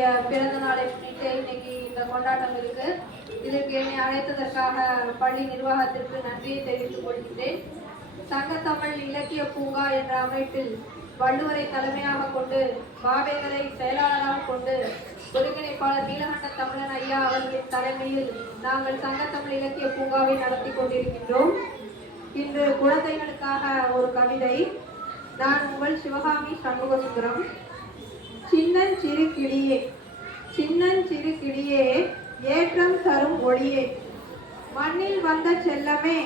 என்னுடைய பிறந்த நாளை முன்னிட்டு இன்னைக்கு இந்த கொண்டாட்டம் இருக்கு இதற்கு என்னை அழைத்ததற்காக பள்ளி நிர்வாகத்திற்கு நன்றியை தெரிவித்துக் கொள்கின்றேன். சங்கத்தமிழ் இலக்கிய பூங்கா என்ற அமைப்பில் வள்ளுவரை தலைமையாக கொண்டு பாவேந்தரை செயலாளராக கொண்டு ஒருங்கிணைப்பாளர் நீலகண்ட தமிழன் ஐயா அவர்களின் தலைமையில் நாங்கள் சங்கத்தமிழ் இலக்கிய பூங்காவை நடத்தி கொண்டிருக்கின்றோம். இன்று குழந்தைகளுக்காக ஒரு கவிதை. நான் உங்கள் சிவகாமி சண்முகசுந்தரம். சின்னஞ்சிறு கிளியே சின்னஞ்சிறு கிளியே ஏற்றம் தரும் ஒளியே. மண்ணில் வந்த செல்லமே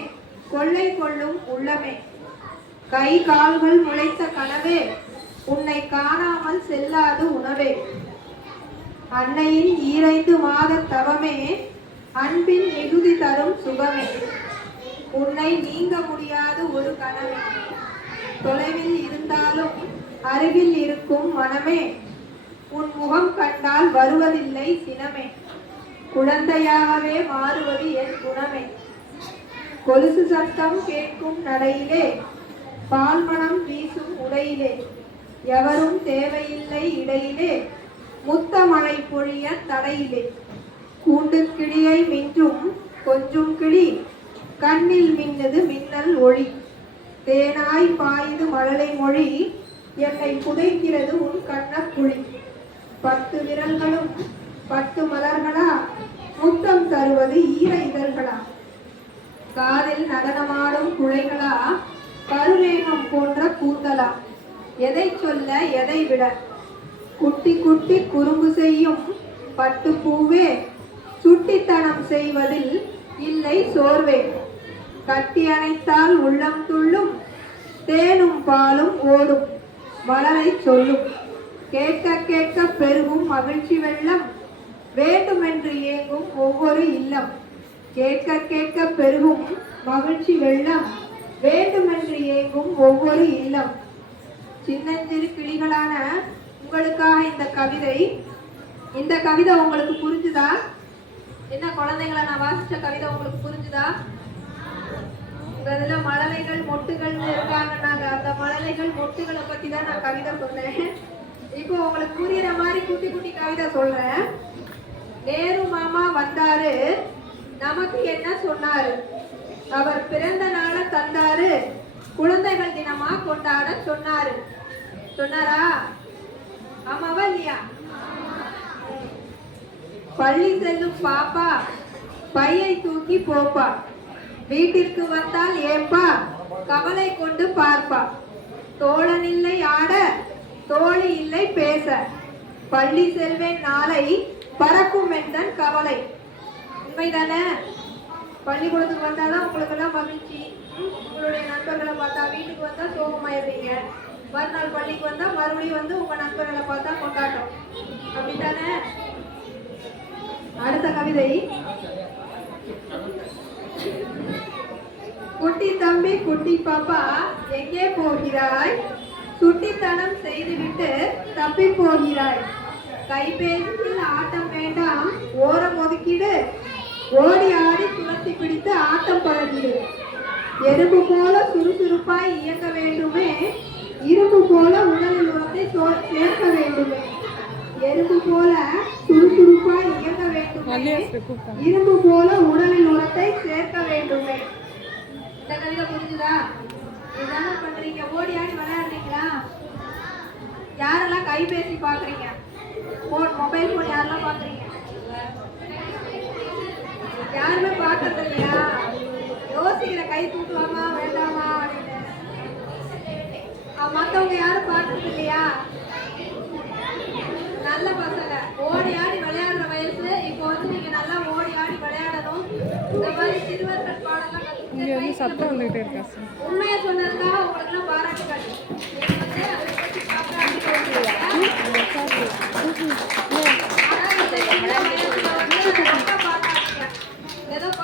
கொள்ளை கொள்ளும் உள்ளமே. கை கால்கள் முளைத்த கனவே உன்னை காணாமல் செல்லாது உணவே. அன்னையின் ஈரைந்து மாத தவமே அன்பின் மிகுதி தரும் சுகமே. உன்னை நீங்க முடியாது ஒரு கனவே. தொலைவில் இருந்தாலும் அருகில் இருக்கும் மனமே உன் முகம் கண்டால் வருவதில்லை சினமே. குழந்தையாகவே மாறுவது என் குணமே. கொலுசு சத்தம் கேட்கும் நடையிலே பால்மணம் வீசும் உடையிலே எவரும் தேவையில்லை இடையிலே முத்த மழை பொழிய தடையிலே. கூண்டு கிளியை மின்றும் கொஞ்சும் கிளி கண்ணில் மின்னது மின்னல் ஒளி. தேனாய் பாய்ந்து மழலை மொழி என்னை புதைக்கிறது உன் கண்ணக்குழி. பத்து விரல்களும் பத்து மலர்களா? முத்தம் தருவது ஈர இதழ்களா? காதில் நடனமாடும் குழைகளா? கருவேகம் போன்ற கூந்தலா? எதை சொல்ல எதை விட? குட்டி குட்டி குறும்பு செய்யும் பட்டு பூவே சுட்டித்தனம் செய்வதில் இல்லை சோர்வே. கட்டி அணைத்தால் உள்ளம் துள்ளும் தேனும் பாலும் ஓடும் மலரை சொல்லும். கேட்க கேட்க பெருகும் மகிழ்ச்சி வெள்ளம். வேண்டுமென்று ஏங்கும் ஒவ்வொரு இல்லம். கேட்க கேட்க பெருகும் மகிழ்ச்சி வெள்ளம். வேண்டுமென்று ஏங்கும் ஒவ்வொரு இல்லம். சின்னஞ்சிறு கிளிகளான உங்களுக்காக இந்த கவிதை. இந்த கவிதை உங்களுக்கு புரிஞ்சுதா? என்ன குழந்தைங்களை நான் வாசிச்ச கவிதை உங்களுக்கு புரிஞ்சுதா? உங்க இதுல மழலைகள் மொட்டுகள்னு இருக்காங்கன்னாங்க. அந்த மழலைகள் மொட்டுகளை பத்தி தான் நான் கவிதை சொன்னேன். இப்போ உங்களுக்கு புரியுற மாதிரி குட்டி குட்டி கவிதை சொல்றேன். நேரு மாமா வந்தாரு. நமக்கு என்ன சொன்னாரு? அவர் பிறந்த நாளை தந்தாரு. குழந்தைகள் தினமா கொண்டாட சொன்னாரு. சொன்னாரா? ஆமாவா இல்லையா? பள்ளி செல்லும் பாப்பா பையை தூக்கி போப்பா. வீட்டிற்கு வந்தால் ஏப்பா கவலை கொண்டு பார்ப்பா. தோழனில்லை ஆட தோழி இல்லை பேச. பள்ளி செல்வேன் நாளை பறக்கும் என்றன் கவலை. உண்மைதானே? பள்ளிக்கூடத்துக்கு வந்தாதான் உங்களுக்கு எல்லாம் மகிழ்ச்சி. உங்களுடைய நண்பர்களை பார்த்தா வீட்டுக்கு வந்தா சோகமாயிருந்தீங்க மறுநாள் பள்ளிக்கு வந்தா மறுபடியும் வந்து உங்க நண்பர்களை பார்த்தா கொண்டாட்டம். அப்படித்தானே? அடுத்த கவிதை. குட்டி தம்பி குட்டி பாப்பா எங்கே போகிறாய்? சுட்டித்தனம் செய்துவிட்டு தப்பி போகிறாய். கைபேசியில் ஆட்டம் வேண்டாம். ஓரம் ஒதுக்கிடு. ஓடி ஆடி துரத்தி பிடித்து ஆட்டம் பழகிடு. எறும்பு போல சுறுசுறுப்பாய் இயங்க வேண்டுமே. இரும்பு போல உடலில் உரத்தை சேர்க்க வேண்டுமே. எறும்பு போல சுறுசுறுப்பாய் இயங்க வேண்டுமே. இரும்பு போல உடலில் உரத்தை சேர்க்க வேண்டுமே. இந்த கவிதை புரிஞ்சுதா? என்ன பண்றீங்க? ஓடி ஆடி விளையாடுறீங்களா? யாரெல்லாம் கைபேசி பாக்குறீங்க போன் மொபைல் போன் யாரெல்லாம் பாக்குறீங்க யாருமே பாக்குறது இல்லையா யோசிக்கிற கை தூக்கலாமா வேண்டாமா அப்படின்னு. மத்தவங்க யாரும் பாக்குறது இல்லையா நல்ல பசங்க. ஓடி ஆடி இங்கே வந்து சத்தம் வந்துக்கிட்டே இருக்கா சார்? உண்மையை சொன்னதுக்காக உங்களுக்குலாம் பாராட்டுக்காது